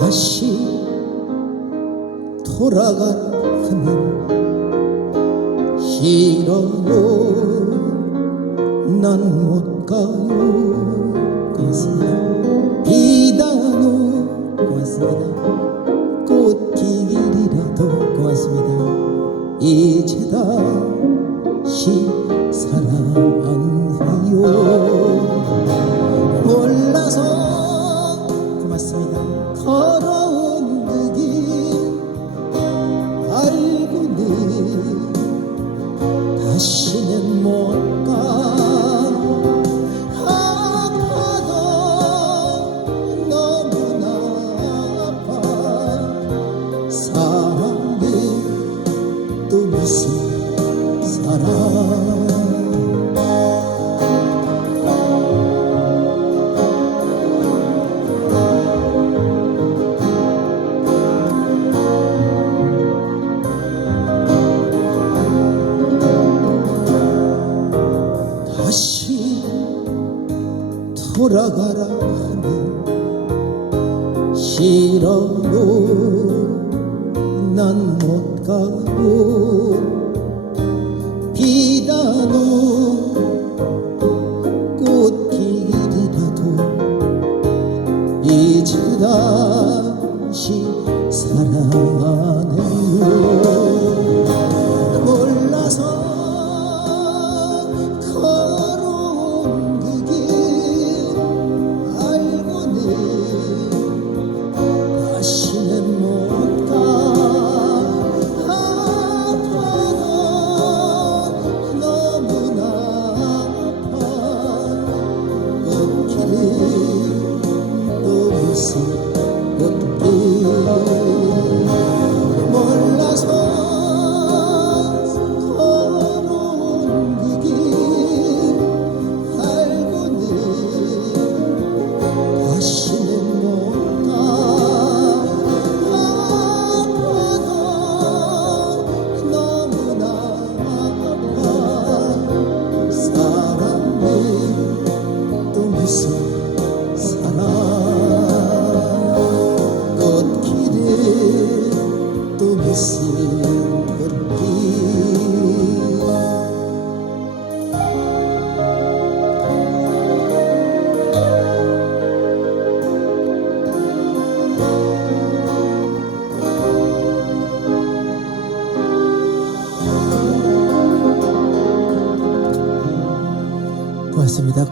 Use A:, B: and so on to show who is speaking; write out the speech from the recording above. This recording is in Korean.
A: 다시 돌아가는 싫어요 난 못 가요. 고맙습니다. 비단오 고맙습니다. 꽃길이라도 고맙습니다. 이제 다시 사랑해요? 몰라서 다시 돌아가라 하면 싫어요 난 못 가고 비단오 꽃길이라도 이제 다시 사랑 꽃길이었습니다.